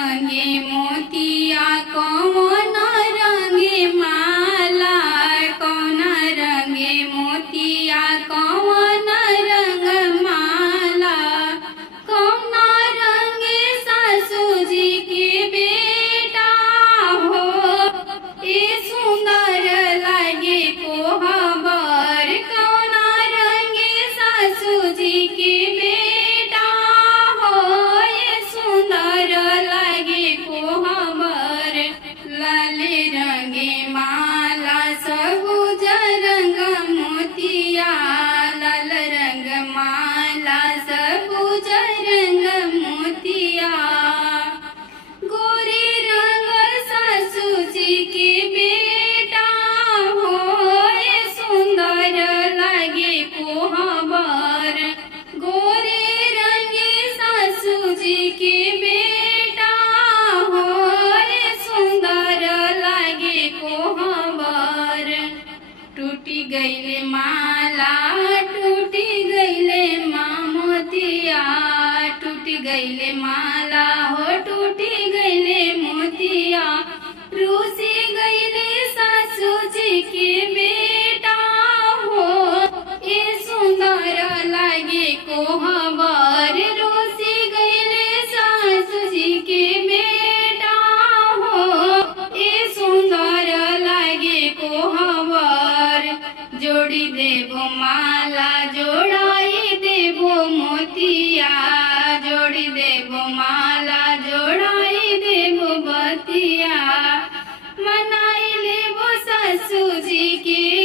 रंगे मोतिया कौन रंगे माला, कौन रंगे मोतिया कौन रंग माला, कौन रंगे सासू जी के बेटा हो, ए सुंदर लागे कोहबर, कौन रंगे सासू जी के बेटा हो, ये सुंदर लागे कोहबर। लाल रंगे माला सबूज रंग मोतिया, लाल रंग माला सबूज रंग मोतिया, गोरे रंग सासू जी के बेटा हो, ये सुंदर लागे कोहबर, गोरे रंगे सासू जी के बेटा हो, ये सुंदर लागे कोहबर। टूटी गईले माला टूटी गईले मोतिया, टूटी गईले माला हो टूटी गईले मोतिया, रूसी गईले सासू जी के बेटा हो, ये सुंदर लागे कोहबर, रूसी गईले सासू जी के बेटा हो, ये सुंदर लागे कोहबर। जोड़ी देबो माला जोड़ाई देबो मोतिया, जोड़ी देबो माला जोड़ाई देबो बतिया, मनाई लेबो सासू जी के